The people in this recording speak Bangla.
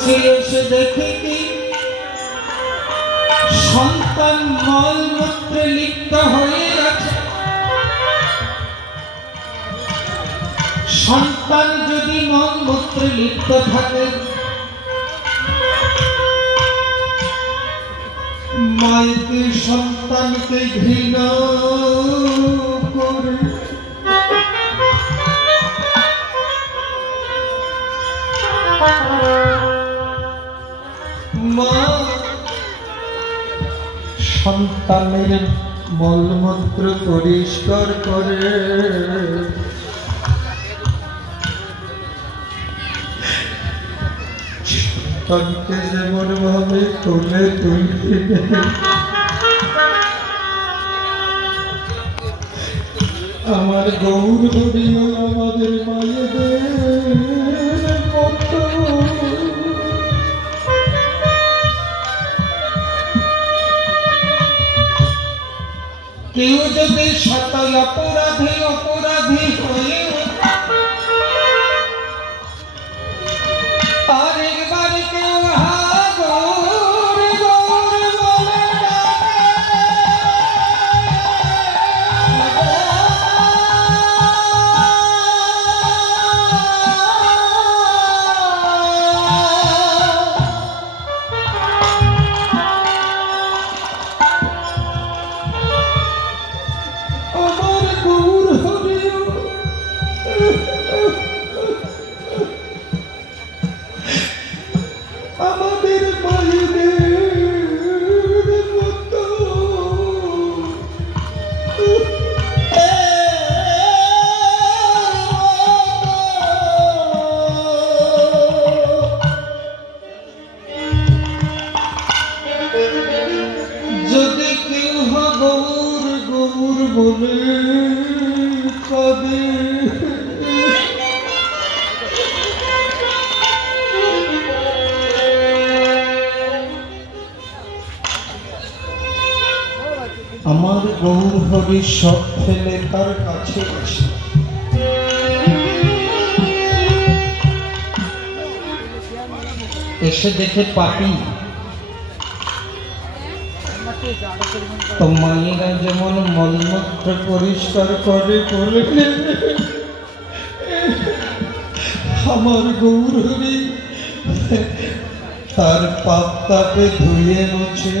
কাছে এসে দেখে কি সন্তান মলমূত্রে লিপ্ত হয়ে গেছে সন্তান যদি মলমূত্রে লিপ্ত থাকে মাইকে সন্তানকে ঘৃণা। সন্তানের মলমূত্র পরিষ্কার করে। সন্তানকে যেমন ভাবে তুলে তুলে আমার গৌর হরিও আমাদের মায়েদের মতো কেউ যদি শত অপরাধী অপরাধী আমার গৌর হরি সব ফেলে তার কাছে এসে এসে দেখে পাপি মায়েরা যেমন মলমূত্র পরিষ্কার করে করে। আমার গৌরী তার পাপ তাপে ধুয়ে মুছে।